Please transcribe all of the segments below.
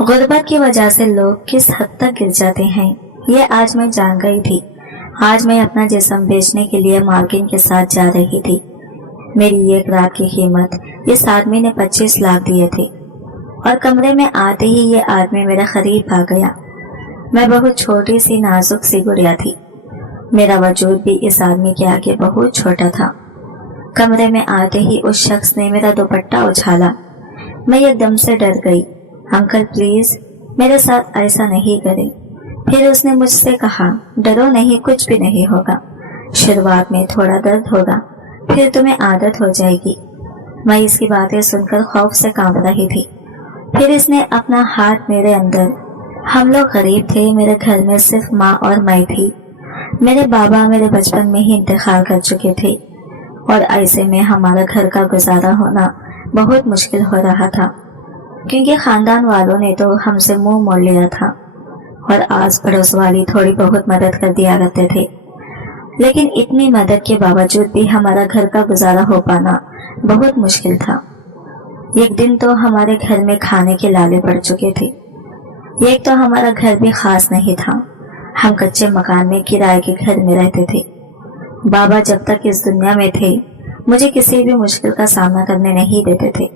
غربت کی وجہ سے لوگ کس حد تک گر جاتے ہیں یہ آج میں جان گئی تھی۔ آج میں اپنا جسم بیچنے کے لیے مالکن کے ساتھ جا رہی تھی۔ میری ایک رات کی قیمت اس آدمی نے 25 لاکھ دیے تھے اور کمرے میں آتے ہی یہ آدمی میرے قریب آ گیا۔ میں بہت چھوٹی سی نازک سی گڑیا تھی۔ میرا وجود بھی اس آدمی کے آگے بہت چھوٹا تھا۔ کمرے میں آتے ہی اس شخص نے میرا دوپٹہ اچھالا۔ میں ایک دم سے ڈر گئی۔ انکل پلیز میرے ساتھ ایسا نہیں کریں۔ پھر اس نے مجھ سے کہا ڈرو نہیں، کچھ بھی نہیں ہوگا، شروعات میں تھوڑا درد ہوگا، پھر تمہیں عادت ہو جائے گی۔ میں اس کی باتیں سن کر خوف سے کانپ رہی تھی۔ پھر اس نے اپنا ہاتھ میرے اندر، ہم لوگ غریب تھے، میرے گھر میں صرف ماں اور میں تھی۔ میرے بابا میرے بچپن میں ہی انتقال کر چکے تھے اور ایسے میں ہمارا گھر کا گزارا ہونا بہت مشکل ہو رہا تھا، کیونکہ خاندان والوں نے تو ہم سے منہ موڑ لیا تھا اور آس پڑوس والی تھوڑی بہت مدد کر دیا کرتے تھے، لیکن اتنی مدد کے باوجود بھی ہمارا گھر کا گزارا ہو پانا بہت مشکل تھا۔ ایک دن تو ہمارے گھر میں کھانے کے لالے پڑ چکے تھے۔ ایک تو ہمارا گھر بھی خاص نہیں تھا، ہم کچے مکان میں کرائے کے گھر میں رہتے تھے۔ بابا جب تک اس دنیا میں تھے مجھے کسی بھی مشکل کا سامنا کرنے نہیں دیتے تھے،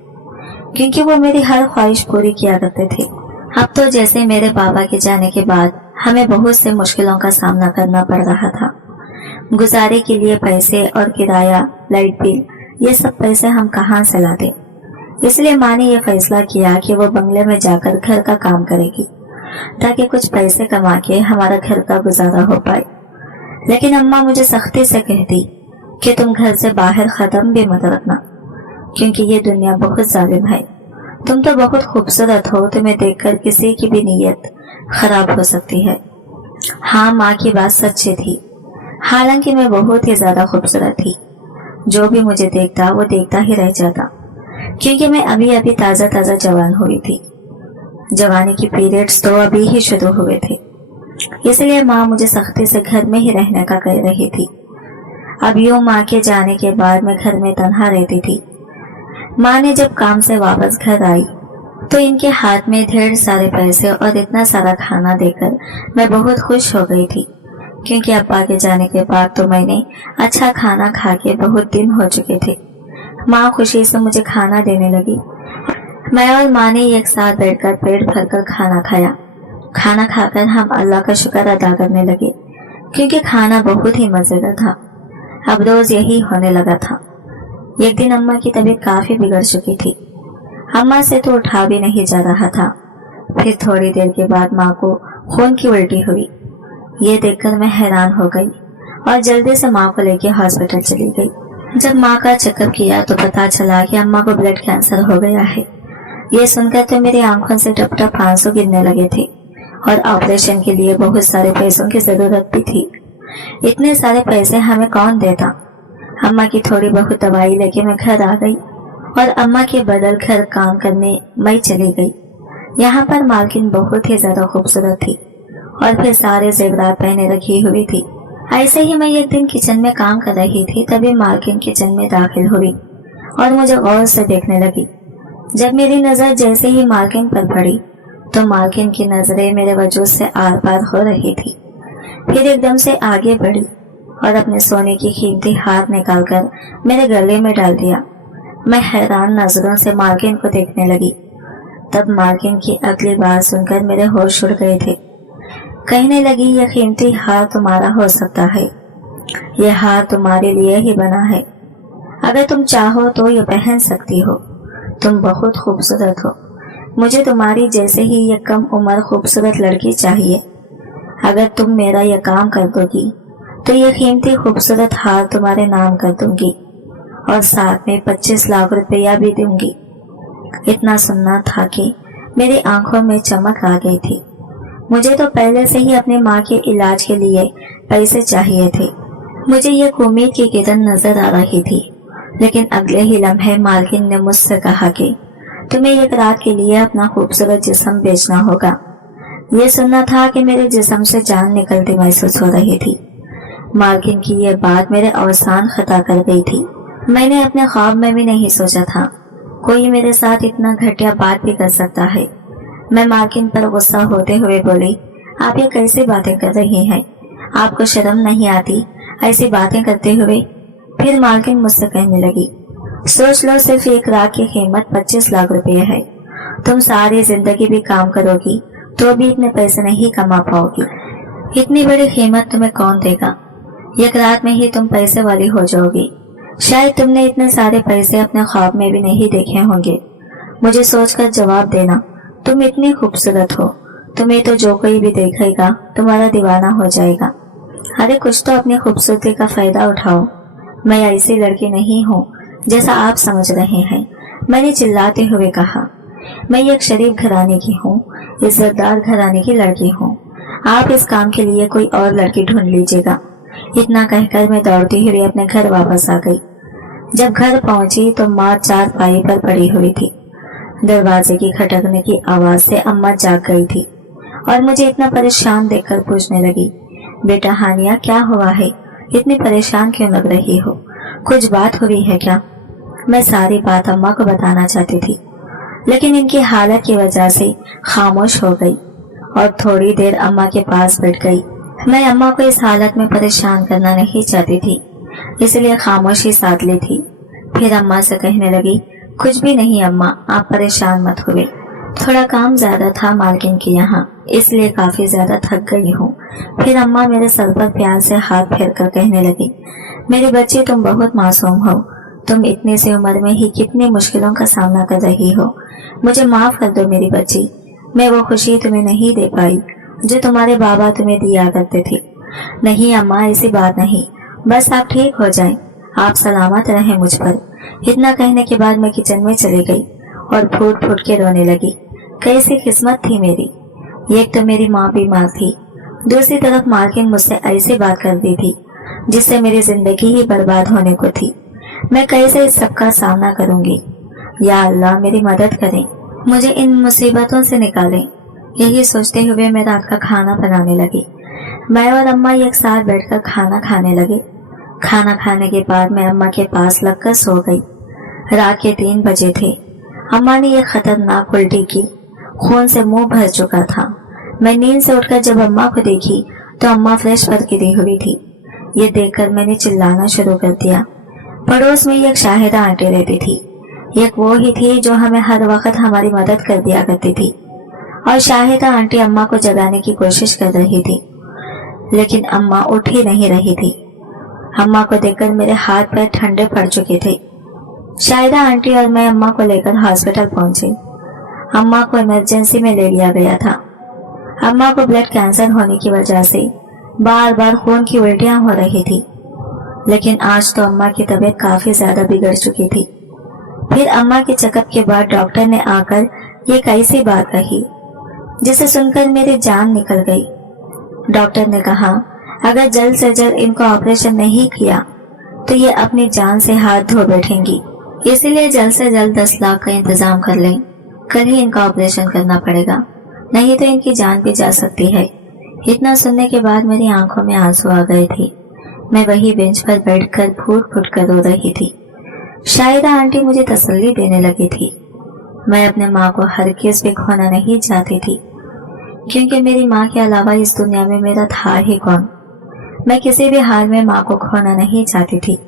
کیونکہ وہ میری ہر خواہش پوری کیا کرتے تھے۔ اب تو جیسے میرے بابا کے جانے کے بعد ہمیں بہت سے مشکلوں کا سامنا کرنا پڑ رہا تھا۔ گزارے کے لیے پیسے اور کرایہ، لائٹ بل، یہ سب پیسے ہم کہاں سے لاتے؟ اس لیے ماں نے یہ فیصلہ کیا کہ وہ بنگلے میں جا کر گھر کا کام کرے گی تاکہ کچھ پیسے کما کے ہمارا گھر کا گزارا ہو پائے۔ لیکن اماں مجھے سختی سے کہتی کہ تم گھر سے باہر قدم بھی مت رکھنا، کیونکہ یہ دنیا بہت ظالم ہے۔ تم تو بہت خوبصورت ہو، تمہیں دیکھ کر کسی کی بھی نیت خراب ہو سکتی ہے۔ ہاں، ماں کی بات سچی تھی، حالانکہ میں بہت ہی زیادہ خوبصورت تھی۔ جو بھی مجھے دیکھتا وہ دیکھتا ہی رہ جاتا، کیونکہ میں ابھی تازہ جوان ہوئی تھی۔ جوانی کی پیریڈز تو ابھی ہی شروع ہوئے تھے، اس لیے ماں مجھے سختی سے گھر میں ہی رہنے کا کہہ رہی تھی۔ اب یوں ماں کے جانے کے بعد میں گھر میں تنہا رہتی تھی۔ ماں نے جب کام سے واپس گھر آئی تو ان کے ہاتھ میں ڈھیر سارے پیسے اور اتنا سارا کھانا دے کر میں بہت خوش ہو گئی تھی، کیونکہ ابا کے جانے کے بعد تو میں نے اچھا کھانا کھا کے بہت دن ہو چکے تھے۔ ماں خوشی سے مجھے کھانا دینے لگی۔ میں اور ماں نے ایک ساتھ بیٹھ کر پیٹ بھر کر کھانا کھایا۔ کھانا کھا کر ہم اللہ کا شکر ادا کرنے لگے، کیونکہ کھانا بہت ہی مزیدار تھا۔ اب روز یہی ہونے لگا تھا۔ ایک دن اماں کی طبیعت کافی بگڑ چکی تھی، اماں سے تو اٹھا بھی نہیں جا رہا تھا۔ پھر تھوڑی دیر کے بعد ماں کو خون کی الٹی ہوئی۔ یہ دیکھ کر میں حیران ہو گئی اور جلدی سے ماں کو لے کے ہاسپٹل چلی گئی۔ جب ماں کا چیک اپ کیا تو پتا چلا کہ اماں کو بلڈ کینسر ہو گیا ہے۔ یہ سن کر تو میری آنکھوں سے ٹپ ٹپ آنسو گرنے لگے تھے اور آپریشن کے لیے بہت سارے پیسوں کی ضرورت بھی تھی۔ اتنے سارے پیسے ہمیں کون دیتا؟ اماں کی تھوڑی بہت دوائی لے کے میں گھر آ گئی اور اماں کے بدل گھر کام کرنے میں چلی گئی۔ یہاں پر مالکن بہت ہی زیادہ خوبصورت تھی اور پھر سارے زیورات پہنے رکھی ہوئی تھی۔ ایسے ہی میں ایک دن کچن میں کام کر رہی تھی، تبھی مالکن کچن میں داخل ہوئی اور مجھے غور سے دیکھنے لگی۔ جب میری نظر جیسے ہی مالکن پر پڑی تو مالکن کی نظریں میرے وجود سے آر پار ہو رہی تھی۔ پھر ایک دم سے آگے بڑھی اور اپنے سونے کی قیمتی ہار نکال کر میرے گلے میں ڈال دیا۔ میں حیران نظروں سے مالکن کو دیکھنے لگی۔ تب مالکن کی اگلی بات سن کر میرے ہوش اڑ گئے تھے۔ کہنے لگی یہ قیمتی ہار تمہارا ہو سکتا ہے، یہ ہار تمہارے لیے ہی بنا ہے، اگر تم چاہو تو یہ پہن سکتی ہو، تم بہت خوبصورت ہو، مجھے تمہاری جیسے ہی یہ کم عمر خوبصورت لڑکی چاہیے، اگر تم میرا یہ کام کر دو گی تو یہ قیمتی خوبصورت ہار تمہارے نام کر دوں گی اور ساتھ میں 25 لاکھ روپیہ بھی دوں گی۔ اتنا سننا تھا کہ میری آنکھوں میں چمک آ گئی تھی۔ مجھے تو پہلے سے ہی اپنے ماں کے علاج کے لیے پیسے چاہیے تھے۔ مجھے یہ امید کی کرن نظر آ رہی تھی، لیکن اگلے ہی لمحے مالکن نے مجھ سے کہا کہ تمہیں ایک رات کے لیے اپنا خوبصورت جسم بیچنا ہوگا۔ یہ سننا تھا کہ میرے جسم سے جان نکلتی محسوس ہو رہی تھی۔ مالکن کی یہ بات میرے اوسان خطا کر گئی تھی۔ میں نے اپنے خواب میں بھی نہیں سوچا تھا کوئی میرے ساتھ اتنا گھٹیا بات بھی کر سکتا ہے۔ मैं मालकिन पर गुस्सा होते हुए बोली, आप ये कैसी बातें कर रही हैं? आपको शर्म नहीं आती ऐसी बातें करते हुए? फिर मालकिन मुझसे कहने लगी, सोच लो, सिर्फ एक रात की कीमत 25 लाख रुपए है। तुम सारी जिंदगी भी काम करोगी तो भी इतने पैसे नहीं कमा पाओगी। इतनी बड़ी कीमत तुम्हें कौन देगा? एक रात में ही तुम पैसे वाली हो जाओगी। शायद तुमने इतने सारे पैसे अपने ख्वाब में भी नहीं देखे होंगे। मुझे सोचकर जवाब देना, तुम इतनी खूबसूरत हो, तुम्हें तो जो कोई भी देखेगा तुम्हारा दीवाना हो जाएगा। अरे कुछ तो अपनी खूबसूरती का फायदा उठाओ। मैं ऐसी लड़की नहीं हूँ जैसा आप समझ रहे हैं, मैंने चिल्लाते हुए कहा। मैं एक शरीफ घराने की हूँ, इज्जतदार घराने की लड़की हूँ। आप इस काम के लिए कोई और लड़की ढूंढ लीजिएगा। इतना कहकर मैं दौड़ती हुई अपने घर वापस आ गई। जब घर पहुंची तो माँ चारपाई पर पड़ी हुई थी। दरवाजे की खटकने की आवाज से अम्मा जाग गई थी और मुझे इतना परेशान देखकर पूछने लगी, बेटा हानिया क्या हुआ है? इतनी परेशान क्यों लग रही हो? कुछ बात हुई है क्या? मैं सारी बात अम्मा को बताना चाहती थी, लेकिन इनकी हालत की वजह से खामोश हो गई और थोड़ी देर अम्मा के पास बैठ गई। मैं अम्मा को इस हालत में परेशान करना नहीं चाहती थी, इसलिए खामोशी साध ली थी। फिर अम्मा से कहने लगी, कुछ भी नहीं अम्मा, आप परेशान मत हुए। थोड़ा काम ज्यादा था मालकिन के यहाँ, इसलिए काफी ज्यादा थक गई हूँ। फिर अम्मा मेरे सर पर प्यार से हाथ फेर कर कहने लगी, मेरी बच्ची तुम बहुत मासूम हो। तुम इतनी सी उम्र में ही कितनी मुश्किलों का सामना कर रही हो। मुझे माफ कर दो मेरी बच्ची, मैं वो खुशी तुम्हें नहीं दे पाई जो तुम्हारे बाबा तुम्हें दिया करते थे। नहीं अम्मा, ऐसी बात नहीं, बस आप ठीक हो जाएं, आप सलामत रहें मुझ पर। इतना कहने के बाद मैं किचन में चली गई और फूट फूट के रोने लगी। कैसी किस्मत थी मेरी। एक तो मेरी माँ बीमार थी, दूसरी तरफ मालकिन मुझसे ऐसी बात कर दी थी जिससे मेरी जिंदगी ही बर्बाद होने को थी। मैं कैसे इस सब का सामना करूंगी? या अल्लाह मेरी मदद करें, मुझे इन मुसीबतों से निकालें। यही सोचते हुए मैं रात का खाना बनाने लगी। मैं और अम्मा एक साथ बैठकर खाना खाने लगे। खाना खाने के बाद मैं अम्मा के पास लगकर सो गई। रात के 3 बजे थे। अम्मा ने एक खतरनाक उल्टी की, खून से मुंह भर चुका था। मैं नींद से उठकर जब अम्मा को देखी तो अम्मा फ्रेश पर गिरी हुई थी। ये देखकर मैंने चिल्लाना शुरू कर दिया। पड़ोस में एक शाहिदा आंटी रहती थी। एक वो ही थी जो हमें हर वक्त हमारी मदद कर दिया करती थी। और शाहिदा आंटी अम्मा को जगाने की कोशिश कर रही थी, लेकिन अम्मा उठ ही नहीं रही थी। अम्मा को देखकर मेरे हाथ पैर ठंडे पड़ चुके थे। शाहिदा आंटी और मैं अम्मा को लेकर हॉस्पिटल पहुंचे। अम्मा को इमरजेंसी में ले लिया गया था। अम्मा को ब्लड कैंसर होने की वजह से बार बार खून की उल्टियां हो रही थी, लेकिन आज तो अम्मा की तबीयत काफी ज्यादा बिगड़ चुकी थी। फिर अम्मा के चेकअप के बाद डॉक्टर ने आकर ये कैसी बात कही जिसे सुनकर मेरी जान निकल गई। डॉक्टर ने कहा, अगर जल्द से जल्द इनको ऑपरेशन नहीं किया तो ये अपनी जान से हाथ धो बैठेंगी, इसलिए जल्द से जल्द 10 लाख का इंतजाम कर लें। कल ही इनका ऑपरेशन करना पड़ेगा, नहीं तो इनकी जान भी जा सकती है। इतना सुनने के बाद मेरी आंखों में आंसू आ गए थे। मैं वही बेंच पर बैठकर फूट फूट कर रो रही थी। शाहिदा आंटी मुझे तसल्ली देने लगी थी। मैं अपने माँ को हरगिज़ भी खोना नहीं चाहती थी, क्योंकि मेरी माँ के अलावा इस दुनिया में मेरा था ही कौन। मैं किसी भी हाल में माँ को खोना नहीं चाहती थी।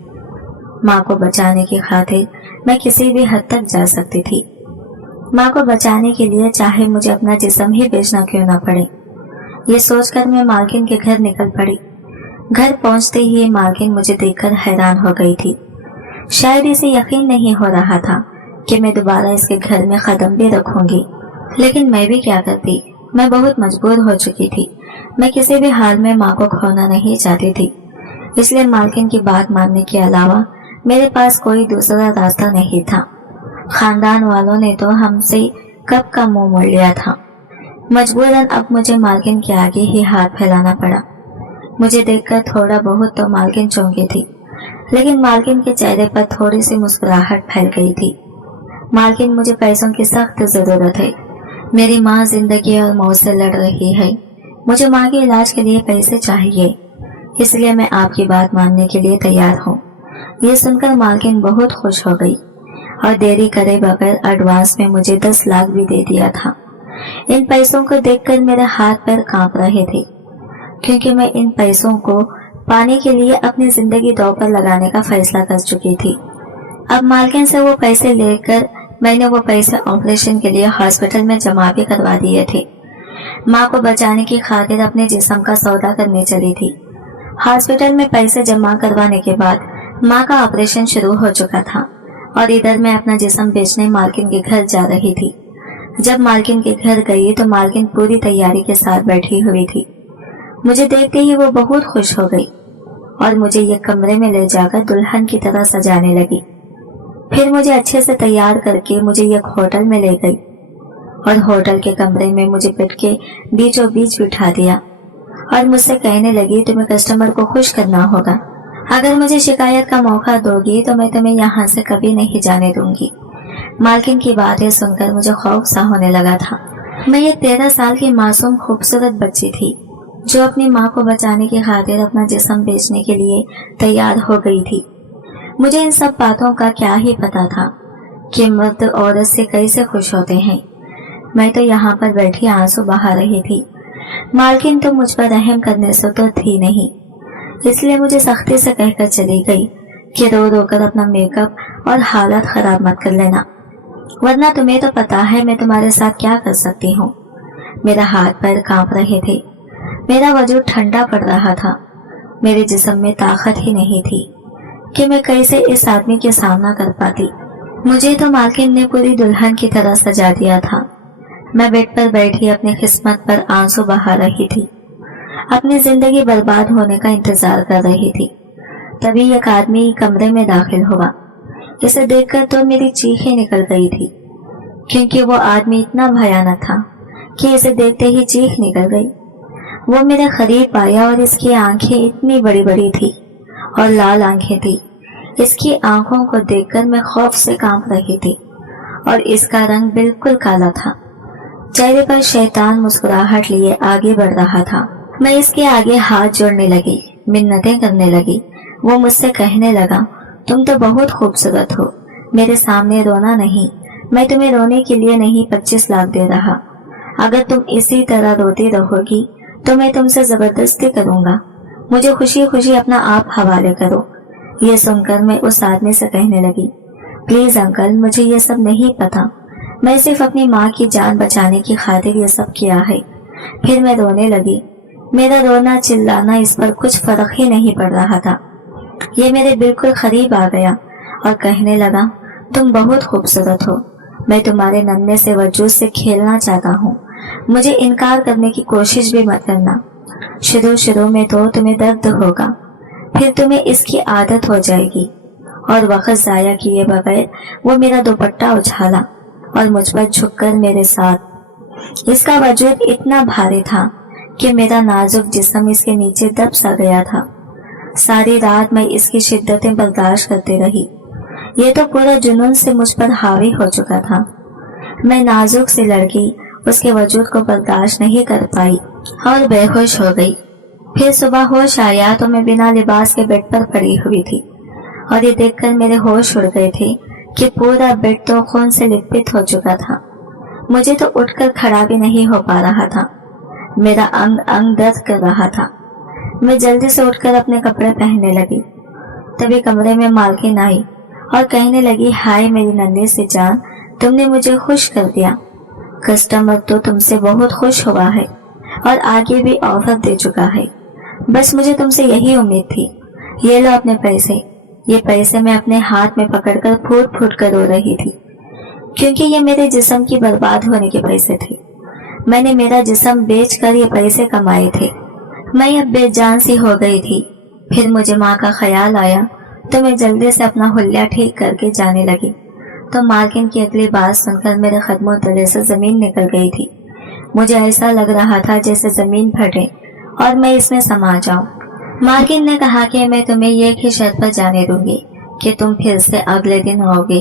माँ को बचाने की खातिर मैं किसी भी हद तक जा सकती थी। माँ को बचाने के लिए चाहे मुझे अपना जिस्म ही बेचना क्यों ना पड़े। ये सोचकर मैं मालकिन के घर निकल पड़ी। घर पहुंचते ही मालकिन मुझे देखकर हैरान हो गई थी। शायद इसे यकीन नहीं हो रहा था कि मैं दोबारा इसके घर में कदम भी रखूंगी, लेकिन मैं भी क्या करती। मैं बहुत मजबूर हो चुकी थी। मैं किसी भी हाल में माँ को खोना नहीं चाहती थी, इसलिए मालकिन की बात मानने के अलावा मेरे पास कोई दूसरा रास्ता नहीं था। खानदान वालों ने तो हमसे कब का मुंह मोड़ लिया था। मजबूरन अब मुझे मालकिन के आगे ही हाथ फैलाना पड़ा। मुझे देखकर थोड़ा बहुत तो मालकिन चौंकी थी, लेकिन मालकिन के चेहरे पर थोड़ी सी मुस्कुराहट फैल गई थी। मालकिन, मुझे पैसों की सख्त जरूरत है। मेरी माँ जिंदगी और मौत से लड़ रही है। मुझे माँ के इलाज के लिए पैसे चाहिए, इसलिए मैं आपकी बात मानने के लिए तैयार हूँ। ये सुनकर मालकिन बहुत खुश हो गई और देरी करे बगैर एडवांस में मुझे 10 लाख भी दे दिया था। इन पैसों को देखकर मेरे हाथ पैर कांप रहे थे, क्योंकि मैं इन पैसों को पाने के लिए अपनी जिंदगी दांव पर लगाने का फैसला कर चुकी थी। अब मालकिन से वो पैसे लेकर मैंने वो पैसे ऑपरेशन के लिए हॉस्पिटल में जमा भी करवा दिए थे। माँ को बचाने की खातिर अपने जिस्म का सौदा करने चली थी। हॉस्पिटल में पैसे जमा करवाने के बाद माँ का ऑपरेशन शुरू हो चुका था और इधर मैं अपना जिस्म बेचने मालकिन के घर जा रही थी। जब मालकिन के घर गई तो मालकिन पूरी तैयारी के साथ बैठी हुई थी। मुझे देखते ही वो बहुत खुश हो गई और मुझे ये कमरे में ले जाकर दुल्हन की तरह सजाने लगी। फिर मुझे अच्छे से तैयार करके मुझे एक होटल में ले गई और होटल के कमरे में मुझे बेड के बीचों बीच बिठा दिया और मुझसे कहने लगी, तुम्हें कस्टमर को खुश करना होगा। अगर मुझे शिकायत का मौका दोगी तो मैं तुम्हें यहाँ से कभी नहीं जाने दूंगी। मालकिन की बातें सुनकर मुझे खौफ सा होने लगा था। मैं एक 13 साल की मासूम खूबसूरत बच्ची थी जो अपनी माँ को बचाने की खातिर अपना जिस्म बेचने के लिए तैयार हो गई थी। मुझे इन सब बातों का क्या ही पता था कि मर्द औरत से कैसे खुश होते हैं। मैं तो यहाँ पर बैठी आंसू बहा रही थी। मालकिन तो मुझ पर रहम करने से तो थी नहीं, इसलिए मुझे सख्ती से कहकर चली गई कि रो रो कर अपना मेकअप और हालत खराब मत कर लेना, वरना तुम्हें तो पता है मैं तुम्हारे साथ क्या कर सकती हूँ। मेरा हाथ पैर कांप रहे थे, मेरा वजूद ठंडा पड़ रहा था, मेरे जिस्म में ताकत ही नहीं थी कि मैं कैसे इस आदमी के सामना कर पाती। मुझे तो मालकिन ने पूरी दुल्हन की तरह सजा दिया था। मैं बेड पर बैठी अपनी किस्मत पर आंसू बहा रही थी, अपनी जिंदगी बर्बाद होने का इंतजार कर रही थी। तभी एक आदमी कमरे में दाखिल हुआ। इसे देखकर तो मेरी चीखें निकल गई थी, क्योंकि वो आदमी इतना भयानक था कि इसे देखते ही चीख निकल गई। वो मेरे करीब आया और इसकी आंखें इतनी बड़ी बड़ी थी और लाल आंखें थी। इसकी आंखों को देखकर मैं खौफ से कांप रही थी और इसका रंग बिल्कुल काला था। चेहरे पर शैतान मुस्कुराहट लिए आगे बढ़ रहा था। मैं इसके आगे हाथ जोड़ने लगी, मिन्नतें करने लगी। वो मुझसे कहने लगा, तुम तो बहुत खूबसूरत हो, मेरे सामने रोना नहीं। मैं तुम्हें रोने के लिए नहीं 25 लाख दे रहा। अगर तुम इसी तरह रोती रहोगी तो मैं तुमसे जबरदस्ती करूंगा। मुझे खुशी खुशी अपना आप हवाले करो। ये सुनकर मैं उस आदमी से कहने लगी, प्लीज अंकल, मुझे ये सब नहीं पता। मैं सिर्फ अपनी माँ की जान बचाने की खातिर ये सब किया है। फिर मैं रोने लगी। मेरा रोना चिल्लाना इस पर कुछ फर्क ही नहीं पड़ रहा था। ये मेरे बिल्कुल करीब आ गया और कहने लगा, तुम बहुत खूबसूरत हो, मैं तुम्हारे नन्हे से वजूद से खेलना चाहता हूँ। मुझे इनकार करने की कोशिश भी मत करना। शुरू में तो तुम्हें दर्द होगा, फिर तुम्हें इसकी आदत हो जाएगी। और वक्त जाया किए बगैर वो मेरा दुपट्टा उछाला और मुझ पर झुककर मेरे साथ। इसका वजूद इतना भारी था कि मेरा नाजुक जिस्म इसके नीचे दब सा गया था। सारी रात मैं इसकी शिद्दतें बर्दाश्त करती रही। ये तो पूरा जुनून से मुझ पर हावी हो चुका था। मैं नाजुक सी लड़की उसके वजूद को बर्दाश्त नहीं कर पाई और बेहोश हो गई। फिर सुबह होश आया तो मैं बिना लिबास के बेड पर पड़ी हुई थी और ये देखकर मेरे होश उड़ गए थे कि पूरा बेड तो खून से लिपट हो चुका था। मुझे तो उठकर खड़ा भी नहीं हो पा रहा था। मेरा अंग अंग दर्द कर रहा था। मैं जल्दी से उठकर अपने कपड़े पहनने लगी। तभी कमरे में मालकिन आई और कहने लगी, हाय मेरी नन्ही सी जान, तुमने मुझे खुश कर दिया। कस्टमर तो तुमसे बहुत खुश हुआ है और आगे भी ऑफर दे चुका है। बस मुझे तुमसे यही उम्मीद थी। ये लो अपने पैसे। ये पैसे मैं अपने हाथ में पकड़कर फूट फूट कर रो रही थी, क्योंकि ये मेरे जिस्म की बर्बाद होने के पैसे थे। मैंने मेरा जिस्म बेचकर ये पैसे कमाए थे। मैं अब बेजान सी हो गई थी। फिर मुझे माँ का ख्याल आया तो मैं जल्दी से अपना हुलिया ठीक करके जाने लगी। तो मालकिन की अगली बात सुनकर मेरे कदमों तले से जमीन निकल गई थी। मुझे ऐसा लग रहा था जैसे जमीन फटे और मैं इसमें समा जाऊं। मालकिन ने कहा कि मैं तुम्हें एक ही शर्त पर जाने दूंगी कि तुम फिर से अगले दिन आओगे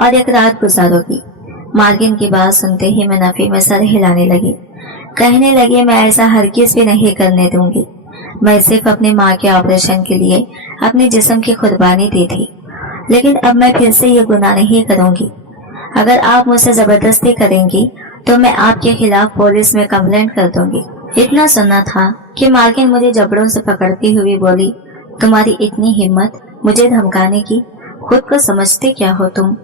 और एक रात गुजारोगी। मालकिन की बात सुनते ही मैं नफी में सर हिलाने लगी। कहने लगी, मैं ऐसा हरगिज भी नहीं करने दूंगी। मैं सिर्फ अपनी माँ के ऑपरेशन के लिए अपने जिस्म की कुर्बानी दी थी, लेकिन अब मैं फिर से ये गुनाह नहीं करूंगी। अगर आप मुझसे जबरदस्ती करेंगी तो मैं आपके खिलाफ पुलिस में कंप्लेंट कर दूंगी। इतना सुनना था कि मालकिन मुझे जबड़ों से पकड़ती हुई बोली, तुम्हारी इतनी हिम्मत मुझे धमकाने की, खुद को समझते क्या हो तुम?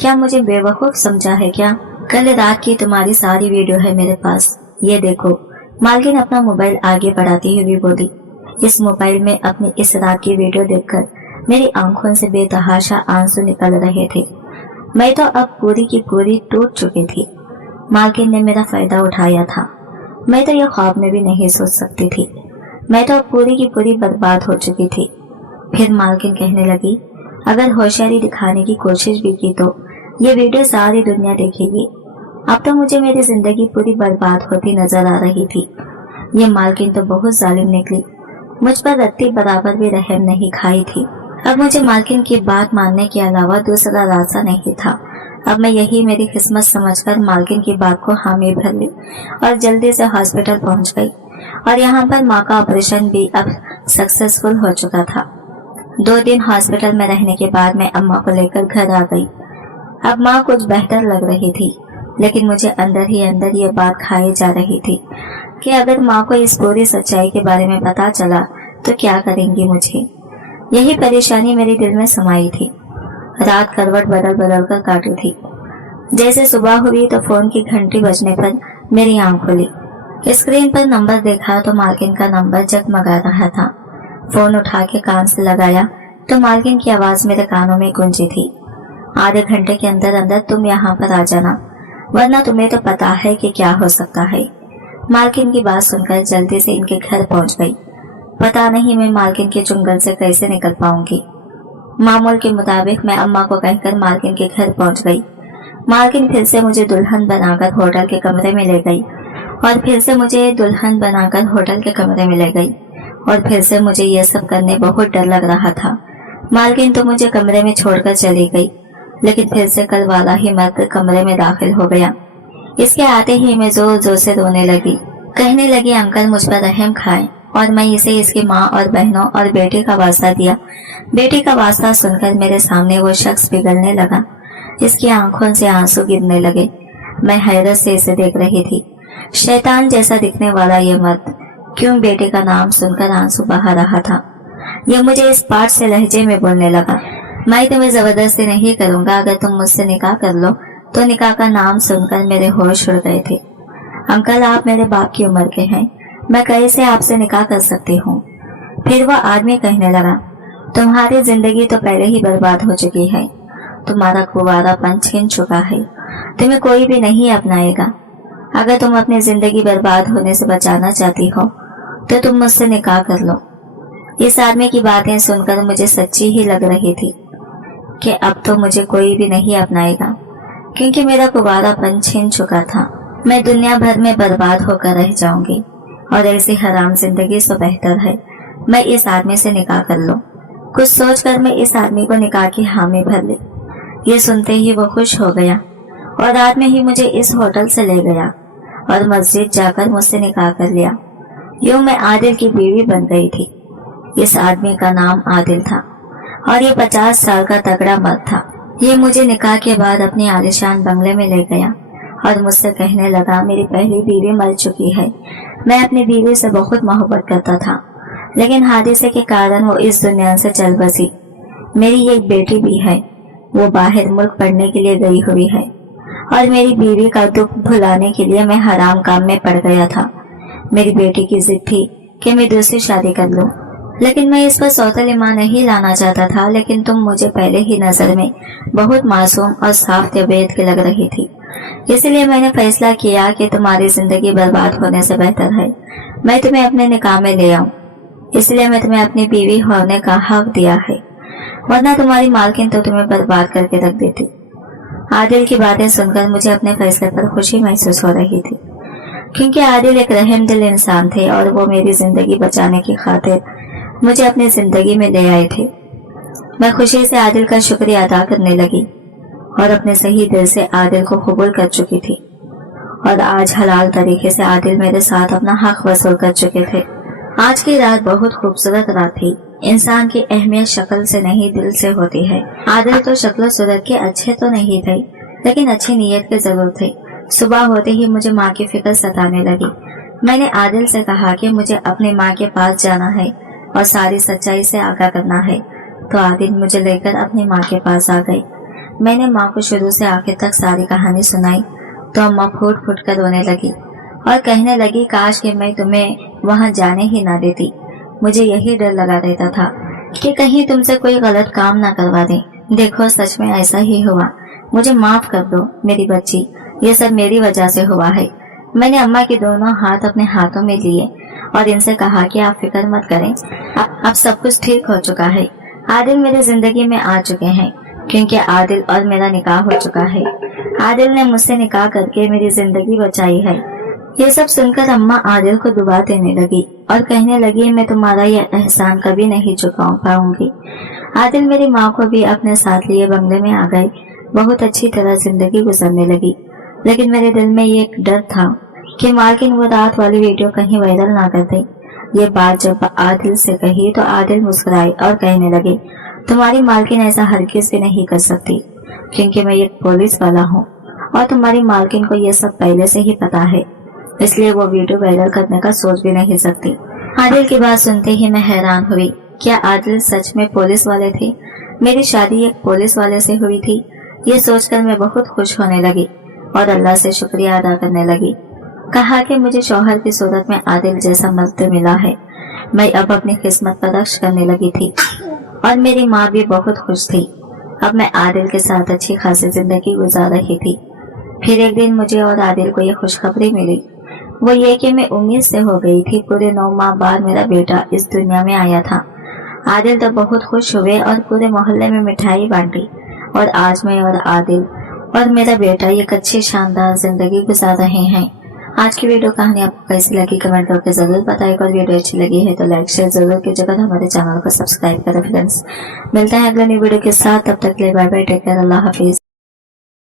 क्या मुझे बेवकूफ समझा है क्या? कल रात की तुम्हारी सारी वीडियो है मेरे पास, ये देखो। मालकिन अपना मोबाइल आगे बढ़ाती हुई बोली। इस मोबाइल में अपनी इस रात की वीडियो देखकर मेरी आंखों से बेतहाशा आंसू निकल रहे थे। मैं तो अब पूरी की पूरी टूट चुकी थी। मालकिन ने मेरा फायदा उठाया था। मैं तो यह ख्वाब में भी नहीं सोच सकती थी। मैं तो अब पूरी की पूरी बर्बाद हो चुकी थी। फिर मालकिन कहने लगी, अगर होशियारी दिखाने की कोशिश भी की तो ये वीडियो सारी दुनिया देखेगी। अब तो मुझे मेरी जिंदगी पूरी बर्बाद होती नजर आ रही थी। ये मालकिन तो बहुत जालिम निकली। मुझ पर रत्ती बराबर भी रहम नहीं खाई थी। अब मुझे मालकिन की बात मानने के अलावा दूसरा रास्ता नहीं था। अब मैं यही मेरी किस्मत समझकर मालकिन की बात को हामी भर ली और जल्दी से हॉस्पिटल पहुंच गई। और यहाँ पर माँ का ऑपरेशन भी अब सक्सेसफुल हो चुका था। 2 दिन हॉस्पिटल में रहने के बाद मैं अम्मा को लेकर घर आ गई। अब माँ कुछ बेहतर लग रही थी, लेकिन मुझे अंदर ही अंदर ये बात खाई जा रही थी कि अगर माँ को इस पूरी सच्चाई के बारे में पता चला तो क्या करेंगी मुझे। यही परेशानी मेरे दिल में समाई थी। रात करवट बदल बदल कर काटी थी। जैसे सुबह हुई तो फोन की घंटी बजने पर मेरी आंख खुली। स्क्रीन पर नंबर देखा तो मालकिन का नंबर जगमगा रहा था। फोन उठा के कान से लगाया तो मालकिन की आवाज मेरे कानों में गूंजी थी, आधे घंटे के अंदर अंदर तुम यहाँ पर आ जाना, वरना तुम्हें तो पता है कि क्या हो सकता है। मालकिन की बात सुनकर जल्दी से इनके घर पहुंच गई। पता नहीं मैं मालकिन के चुंगल से कैसे निकल पाऊंगी। मामूल के मुताबिक मैं अम्मा को कहकर मालकिन के घर पहुंच गई। मालकिन फिर से मुझे दुल्हन बनाकर होटल के कमरे में ले गई और फिर से मुझे दुल्हन बनाकर होटल के कमरे में ले गई और फिर से मुझे यह सब करने बहुत डर लग रहा था। मालकिन तो मुझे कमरे में छोड़कर चली गई, लेकिन फिर से कल वाला ही मर्द कमरे में दाखिल हो गया। इसके आते ही मैं जोर जोर से रोने लगी। कहने लगी, अंकल मुझ पर रहम खाएं। और मैं इसे इसकी माँ और बहनों और बेटे का वास्ता दिया। बेटी का वास्ता सुनकर मेरे सामने वो शख्स पिघलने लगा। इसकी आंखों से आंसू गिरने लगे। मैं हैरत से इसे देख रही थी। शैतान जैसा दिखने वाला ये मर्द क्यों बेटे का नाम सुनकर आंसू बहा रहा था। यह मुझे इस पाठ से लहजे में बोलने लगा, मैं तुम्हें जबरदस्ती नहीं करूंगा। अगर तुम मुझसे निकाह कर लो तो निकाह का नाम सुनकर मेरे होश उड़ गए थे। अंकल आप मेरे बाप की उम्र के हैं, मैं कैसे आपसे निकाह कर सकती हूँ। फिर वह आदमी कहने लगा, तुम्हारी जिंदगी तो पहले ही बर्बाद हो चुकी है। तुम्हारा कुंवारापन छिन चुका है। तुम्हें कोई भी नहीं अपनाएगा। अगर तुम अपनी जिंदगी बर्बाद होने से बचाना चाहती हो तो तुम मुझसे निकाह कर लो। इस आदमी की बातें सुनकर मुझे सच्ची ही लग रही थी कि अब तो मुझे कोई भी नहीं अपनाएगा, क्योंकि मेरा कुंवारापन छिन चुका था। मैं दुनिया भर में बर्बाद होकर रह जाऊंगी और ऐसी हराम जिंदगी से बेहतर है मैं इस आदमी से निकाह कर लूं। कुछ सोचकर मैं इस आदमी को निकाह की हामी भर ली। ये सुनते ही वो खुश हो गया और रात में ही मुझे इस होटल से ले गया और मस्जिद जाकर मुझसे निकाह कर लिया। यूं मैं आदिल की बीवी बन गई थी। इस आदमी का नाम आदिल था और ये 50 साल का तगड़ा मर्द था। ये मुझे निकाह के बाद अपने आलिशान बंगले में ले गया और मुझसे कहने लगा, मेरी पहली बीवी मर चुकी है। मैं अपनी बीवी से बहुत मोहब्बत करता था, लेकिन हादसे के कारण वो इस दुनिया से चल बसी। मेरी एक बेटी भी है, वो बाहर मुल्क पढ़ने के लिए गई हुई है और मेरी बीवी का दुख भुलाने के लिए मैं हराम काम में पड़ गया था। मेरी बेटी की जिद थी कि मैं दूसरी शादी कर लूं, लेकिन मैं इस पर सौतेली मां नहीं लाना चाहता था। लेकिन तुम मुझे पहले ही नजर में बहुत मासूम और साफ तबीयत की लग रही थी, इसलिए मैंने फैसला किया कि तुम्हारी जिंदगी बर्बाद होने से बेहतर है मैं तुम्हें अपने निकाह में ले आऊं। इसलिए मैं तुम्हें अपनी बीवी होने का हक दिया है, वरना तुम्हारी मालकिन तो तुम्हें बर्बाद करके रख देती। आदिल की बातें सुनकर मुझे अपने फैसले पर खुशी महसूस हो रही थी, क्योंकि आदिल एक रहम दिल इंसान थे और वो मेरी जिंदगी बचाने की खातिर मुझे अपनी जिंदगी में ले आए थे। मैं खुशी से आदिल का शुक्रिया अदा करने लगी और अपने सही दिल से आदिल को कबूल कर चुकी थी और आज हलाल तरीके से आदिल मेरे साथ अपना हक वसूल कर चुके थे। आज की रात बहुत खूबसूरत रात थी। इंसान की अहमियत शक्ल से नहीं दिल से होती है। आदिल तो शक्ल सूरत के अच्छे तो नहीं थे, लेकिन अच्छी नीयत के जरूर थे। सुबह होते ही मुझे माँ की फिक्र सताने लगी। मैंने आदिल से कहा कि मुझे अपनी माँ के पास जाना है और सारी सच्चाई से आगाह करना है, तो आदिल मुझे लेकर अपनी माँ के पास आ गए। मैंने माँ को शुरू से आखिर तक सारी कहानी सुनाई तो अम्मा फूट फूट कर रोने लगी और कहने लगी, काश कि मैं तुम्हें वहाँ जाने ही ना देती। मुझे यही डर लगा रहता था कि कहीं तुमसे कोई गलत काम ना करवा दे। देखो, सच में ऐसा ही हुआ। मुझे माफ कर दो मेरी बच्ची, ये सब मेरी वजह से हुआ है। मैंने अम्मा के दोनों हाथ अपने हाथों में लिए और इनसे कहा कि आप फिक्र मत करें, अब सब कुछ ठीक हो चुका है। आदिल मेरी जिंदगी में आ चुके हैं क्योंकि आदिल और मेरा निकाह हो चुका है। आदिल ने मुझसे निकाह करके मेरी जिंदगी बचाई है। ये सब सुनकर अम्मा आदिल को दुआ देने लगी और कहने लगी, मैं तुम्हारा यह एहसान कभी नहीं चुका पाऊंगी। आदिल मेरी माँ को भी अपने साथ लिए बंगले में आ गए। बहुत अच्छी तरह जिंदगी गुजरने लगी, लेकिन मेरे दिल में ये एक डर था कि मालकिन वो रात वाली वीडियो कहीं वायरल ना कर दे। ये बात जब आदिल से कही तो आदिल मुस्कुराए और कहने लगे, तुम्हारी मालकिन ऐसा हरगिज भी नहीं कर सकती क्योंकि मैं एक पुलिस वाला हूँ और तुम्हारी मालकिन को ये सब पहले से ही पता है, इसलिए वो वीडियो वायरल करने का सोच भी नहीं सकती। आदिल की बात सुनते ही मैं हैरान हुई। क्या आदिल सच में पुलिस वाले थे? मेरी शादी एक पुलिस वाले से हुई थी। ये सोचकर मैं बहुत खुश होने लगी और अल्लाह से शुक्रिया अदा करने लगी। कहा कि मुझे शौहर की सूरत में आदिल जैसा मर्द मिला है। मैं अब अपनी किस्मत पर रक्श करने लगी थी और मेरी माँ भी बहुत खुश थी। अब मैं आदिल के साथ अच्छी खासी जिंदगी गुजार रही थी। फिर एक दिन मुझे और आदिल को ये खुशखबरी मिली। वो ये कि मैं उम्मीद से हो गई थी। पूरे 9 माह बाद मेरा बेटा इस दुनिया में आया था। आदिल तो बहुत खुश हुए और पूरे मोहल्ले में मिठाई बांटी और आज मैं और आदिल और मेरा बेटा एक अच्छी शानदार जिंदगी गुजार रहे हैं। आज की वीडियो कहानी आपको कैसी लगी कमेंट करके जरूर बताइएगा और वीडियो अच्छी लगी है तो लाइक शेयर जरूर कीजिएगा। हमारे चैनल को सब्सक्राइब करें फ्रेंड्स। मिलते हैं अगले न्यू वीडियो के साथ, तब तक के लिए बाय बाय, टेक केयर, अल्लाह हाफिज।